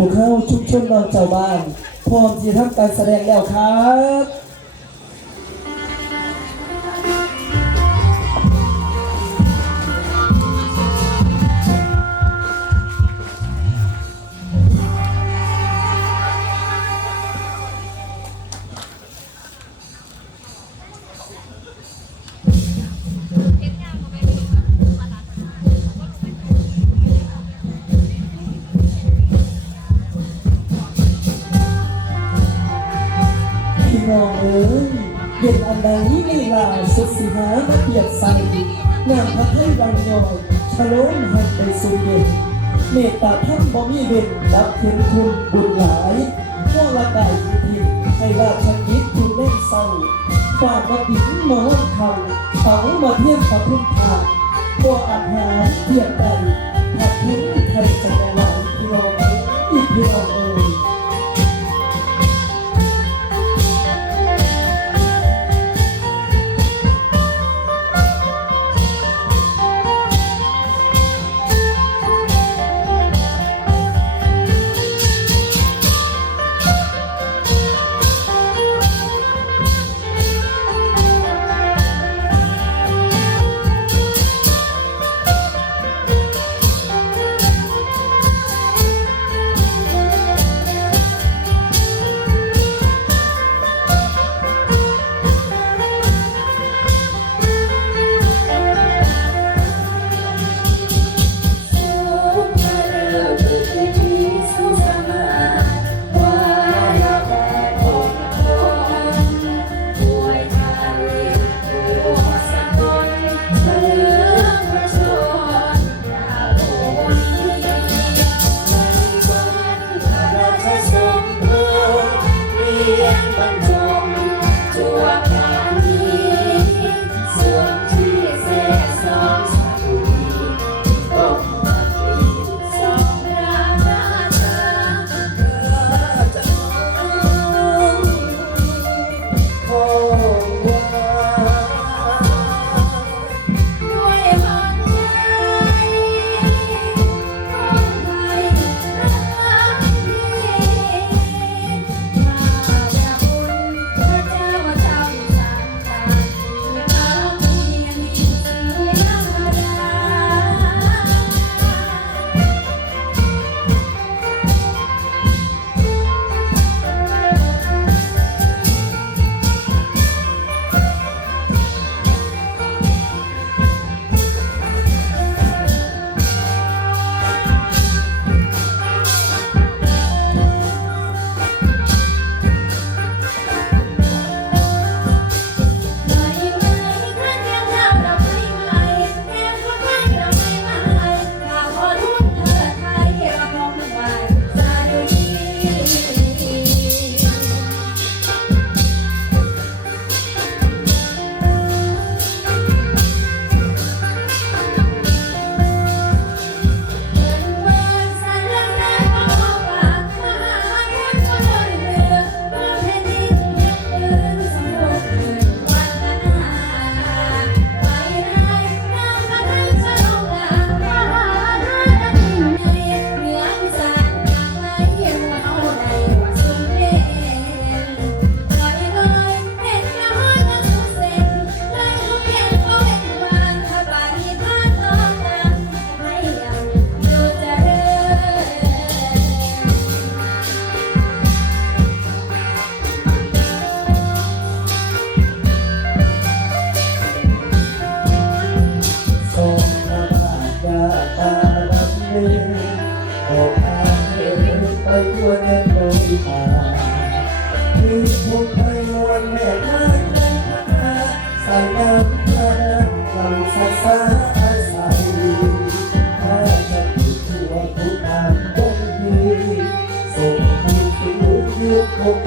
ผู้เข้าชุมชนนอนเจ้าบ้าน พร้อมที่ทำการแสดงแล้วครับ ยบใส่งพระไทยวันยอยฉลองหันไปสู่เย็นเมตตาท่านบ่มีเด่นรับเพียงคุณบุญหลายว่าละกายอยู่ทิพย์ให้ราชกิจอยู่เล่นเศร้าฝากกระดิ่งมาห้องเขาเป๋ามาเทียมกับพุ่มทางตัวอาหารเทียบกันถ้าถึงใครจะแม่ลายพี่น้องเอ๋ยพี่น้อง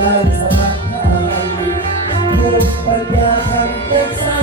คของการสมัครไทยภูมิปัญญาทำเก็บสร้าง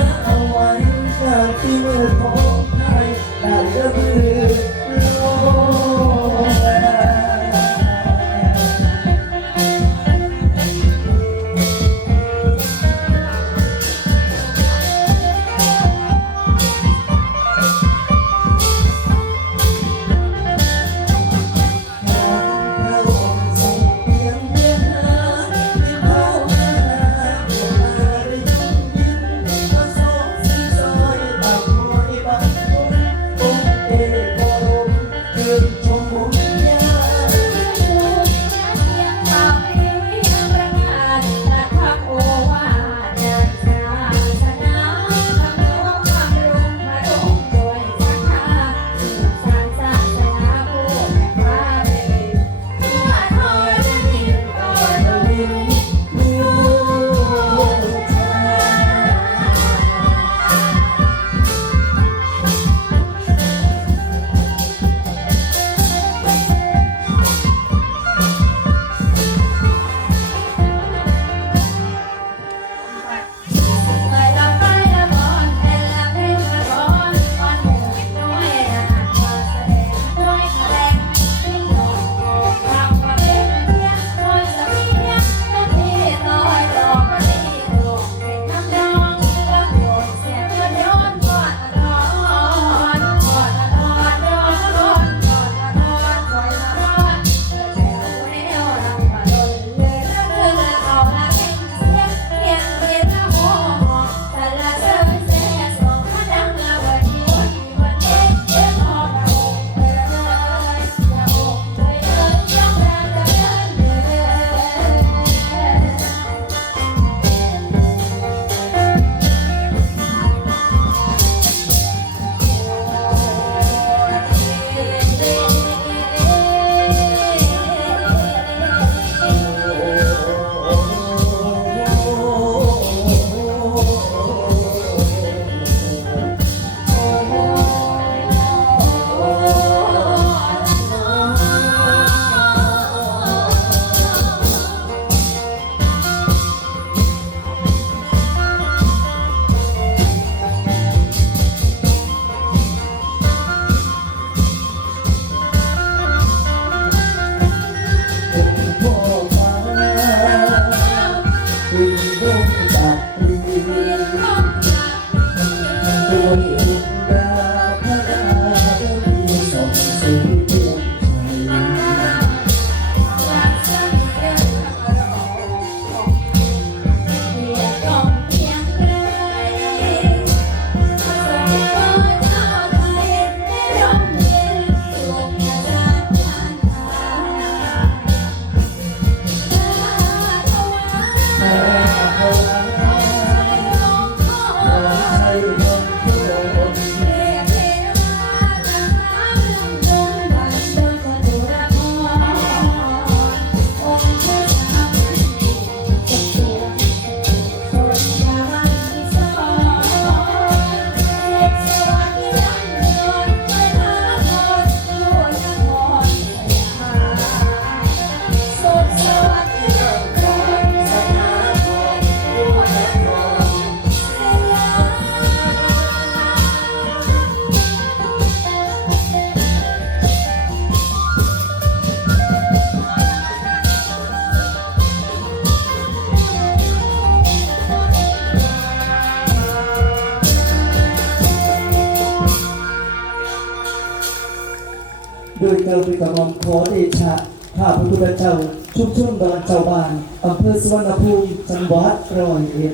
กำลังขอเดชะข้าพระพุทธเจ้าชุมชนดอนเจ้าบ้านอำเภอสวรรณภูมิจังหวัดร้อยเอ็ด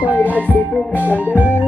บุญบังไละสีพุ่งกันเด้อพี่น้องเอ้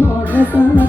วเดนโซทอนและสาร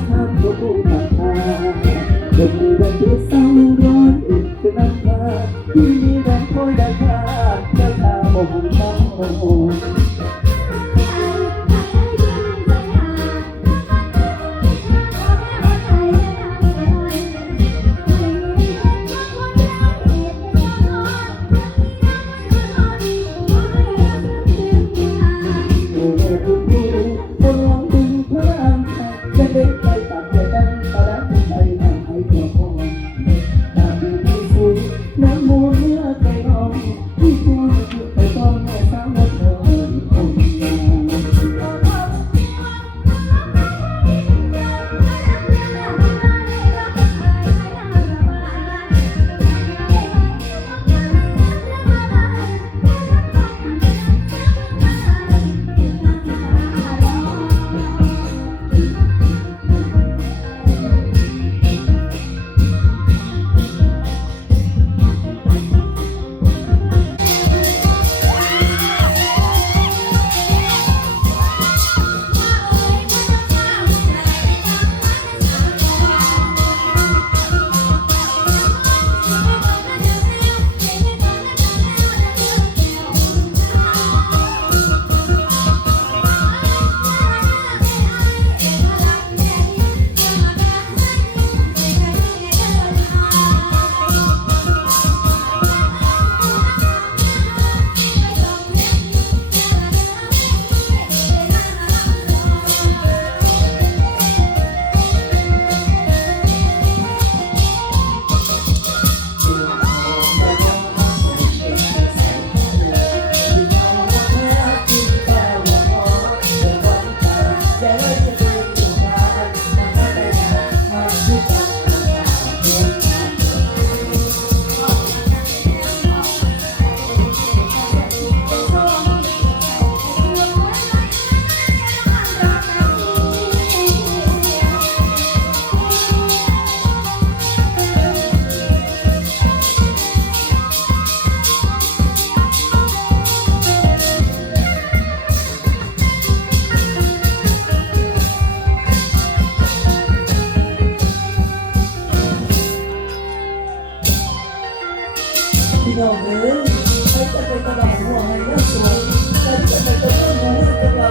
พี่น้องเอ้ยใครจะเปตลาดหัวให้ยากสวยใครจะเปตลาดหัวให้กับเรา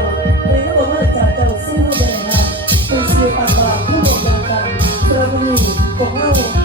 ในระบบว่าจากเจ้าสู้ได้นะเป็นเสียตาบาผู้บอกย่างกันเจ้าบุญของเรา